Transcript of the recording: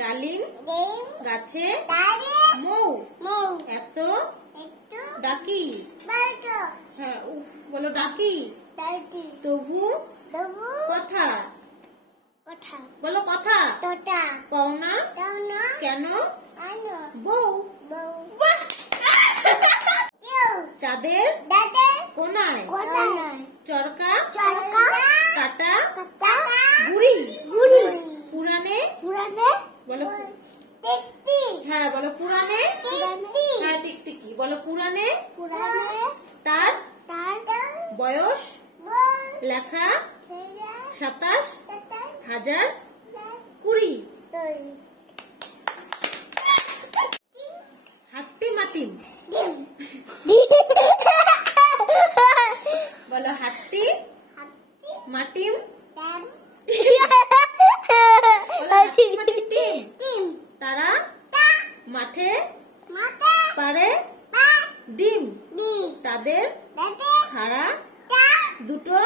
ডালিম গাছে মৌ এত ডাকি। হ্যাঁ বলো ডাকি তবু কথা বলো কথা কও না কেন বউ। চাঁদের কোনায় চরকা কাটা বুড়ি পুরানে বলো হ্যাঁ বলো পুরানে হ্যাঁ টিকটিকি বলো পুরানে তার বয়স লেখা ২৭,০২০। হাট্টি মাটিম বলো হাট্টি মাটিম তারা মাঠে পারে ডিম তাদের খাড়া দুটো